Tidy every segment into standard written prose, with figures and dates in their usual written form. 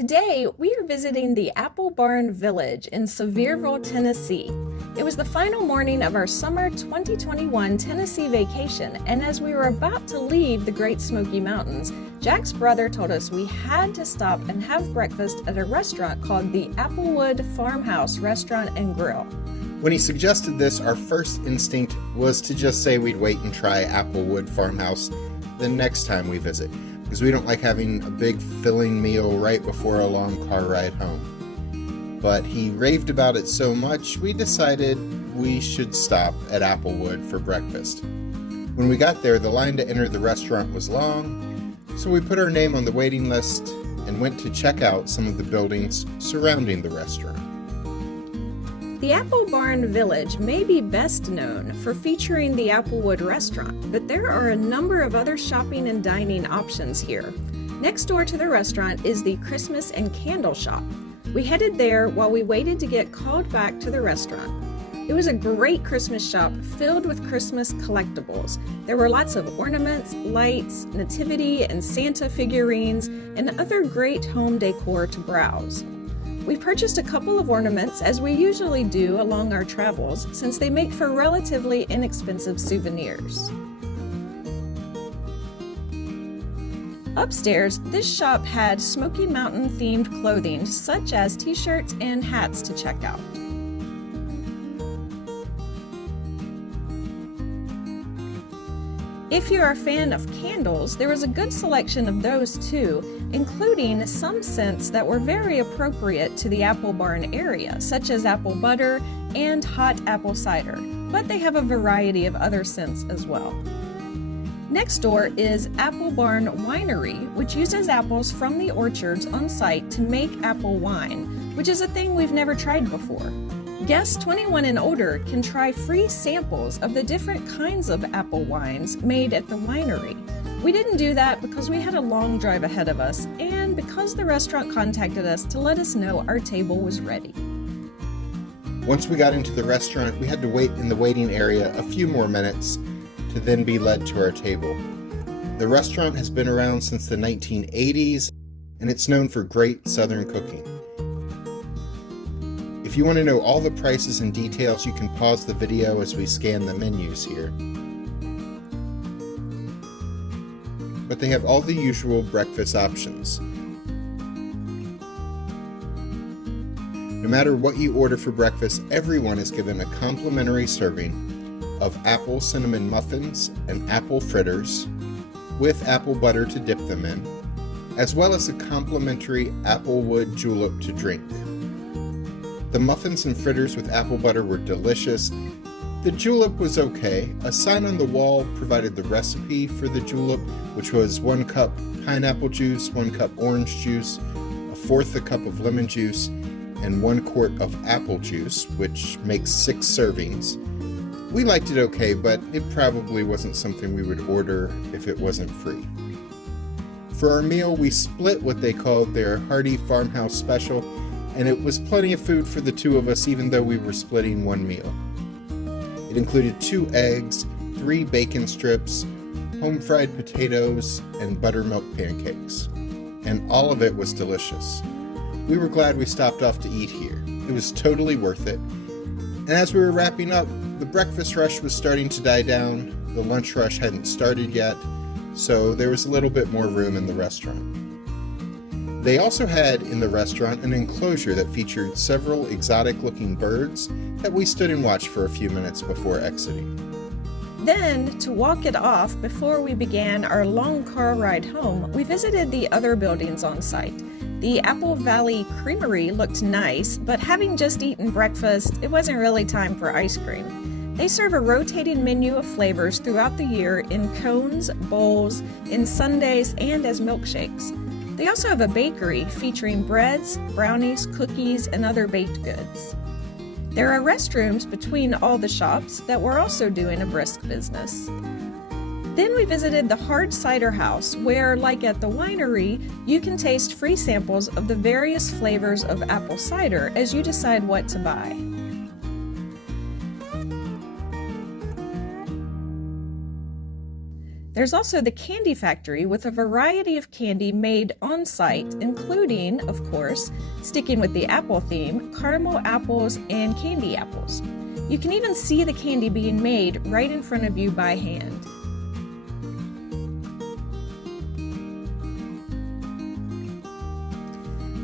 Today, we are visiting the Applebarn Village in Sevierville, Tennessee. It was the final morning of our summer 2021 Tennessee vacation, and as we were about to leave the Great Smoky Mountains, Jack's brother told us we had to stop and have breakfast at a restaurant called the Applewood Farmhouse Restaurant and Grill. When he suggested this, our first instinct was to just say we'd wait and try Applewood Farmhouse the next time we visit, because we don't like having a big filling meal right before a long car ride home. But he raved about it so much, we decided we should stop at Applewood for breakfast. When we got there, the line to enter the restaurant was long, so we put our name on the waiting list and went to check out some of the buildings surrounding the restaurant. The Applebarn Village may be best known for featuring the Applewood restaurant, but there are a number of other shopping and dining options here. Next door to the restaurant is the Christmas and Candle Shop. We headed there while we waited to get called back to the restaurant. It was a great Christmas shop filled with Christmas collectibles. There were lots of ornaments, lights, nativity and Santa figurines, and other great home decor to browse. We purchased a couple of ornaments, as we usually do along our travels, since they make for relatively inexpensive souvenirs. Upstairs, this shop had Smoky Mountain themed clothing such as t-shirts and hats to check out. If you're a fan of candles, there was a good selection of those too, including some scents that were very appropriate to the Applebarn area, such as apple butter and hot apple cider, but they have a variety of other scents as well. Next door is Applebarn Winery, which uses apples from the orchards on site to make apple wine, which is a thing we've never tried before. Guests 21 and older can try free samples of the different kinds of apple wines made at the winery. We didn't do that because we had a long drive ahead of us and because the restaurant contacted us to let us know our table was ready. Once we got into the restaurant, we had to wait in the waiting area a few more minutes to then be led to our table. The restaurant has been around since the 1980s, and it's known for great Southern cooking. If you want to know all the prices and details, you can pause the video as we scan the menus here. But they have all the usual breakfast options. No matter what you order for breakfast, everyone is given a complimentary serving of apple cinnamon muffins and apple fritters with apple butter to dip them in, as well as a complimentary Applewood julep to drink. The muffins and fritters with apple butter were delicious. The julep was okay. A sign on the wall provided the recipe for the julep, which was 1 cup pineapple juice, 1 cup orange juice, 1/4 a cup of lemon juice, and 1 quart of apple juice, which makes 6 servings. We liked it okay, but it probably wasn't something we would order if it wasn't free. For our meal, we split what they called their hearty farmhouse special, and it was plenty of food for the two of us even though we were splitting one meal. It included 2 eggs, 3 bacon strips, home-fried potatoes, and buttermilk pancakes. And all of it was delicious. We were glad we stopped off to eat here. It was totally worth it. And as we were wrapping up, the breakfast rush was starting to die down. The lunch rush hadn't started yet, so there was a little bit more room in the restaurant. They also had in the restaurant an enclosure that featured several exotic-looking birds that we stood and watched for a few minutes before exiting. Then, to walk it off before we began our long car ride home, we visited the other buildings on site. The Apple Valley Creamery looked nice, but having just eaten breakfast, it wasn't really time for ice cream. They serve a rotating menu of flavors throughout the year in cones, bowls, in sundaes, and as milkshakes. They also have a bakery featuring breads, brownies, cookies, and other baked goods. There are restrooms between all the shops that were also doing a brisk business. Then we visited the Hard Cider House, where, like at the winery, you can taste free samples of the various flavors of apple cider as you decide what to buy. There's also the candy factory with a variety of candy made on site, including, of course, sticking with the apple theme, caramel apples and candy apples. You can even see the candy being made right in front of you by hand.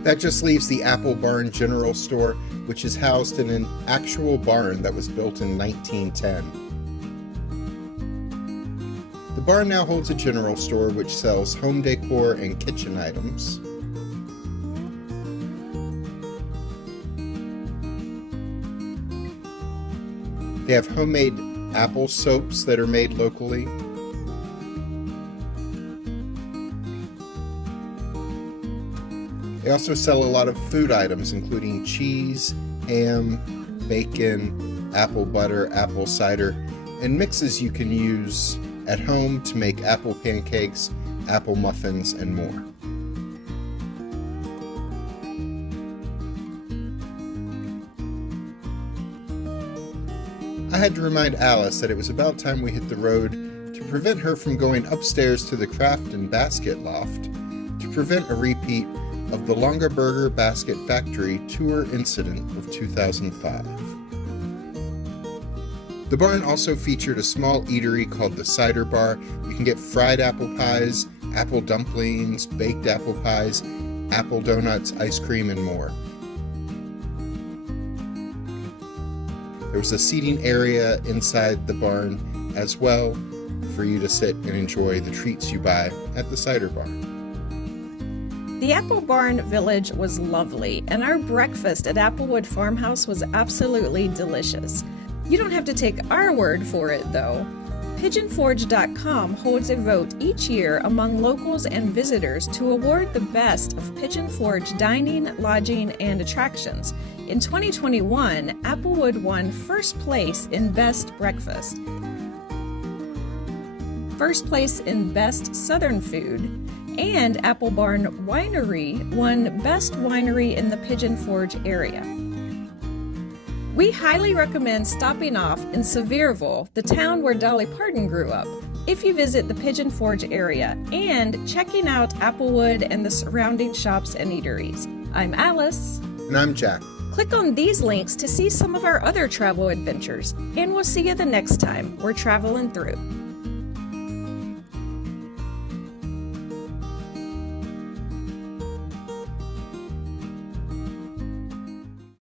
That just leaves the Apple Barn General Store, which is housed in an actual barn that was built in 1910. The barn now holds a general store which sells home decor and kitchen items. They have homemade apple soaps that are made locally. They also sell a lot of food items, including cheese, ham, bacon, apple butter, apple cider, and mixes you can use at home to make apple pancakes, apple muffins, and more. I had to remind Alice that it was about time we hit the road to prevent her from going upstairs to the craft and basket loft to prevent a repeat of the Longaberger Basket Factory tour incident of 2005. The barn also featured a small eatery called the Cider Bar. You can get fried apple pies, apple dumplings, baked apple pies, apple donuts, ice cream, and more. There was a seating area inside the barn as well for you to sit and enjoy the treats you buy at the Cider Bar. The Apple Barn Village was lovely, and our breakfast at Applewood Farmhouse was absolutely delicious. You don't have to take our word for it, though. PigeonForge.com holds a vote each year among locals and visitors to award the best of Pigeon Forge dining, lodging, and attractions. In 2021, Applewood won first place in Best Breakfast, first place in Best Southern Food, and Apple Barn Winery won Best Winery in the Pigeon Forge area. We highly recommend stopping off in Sevierville, the town where Dolly Parton grew up, if you visit the Pigeon Forge area, and checking out Applewood and the surrounding shops and eateries. I'm Alice. And I'm Jack. Click on these links to see some of our other travel adventures, and we'll see you the next time we're traveling through.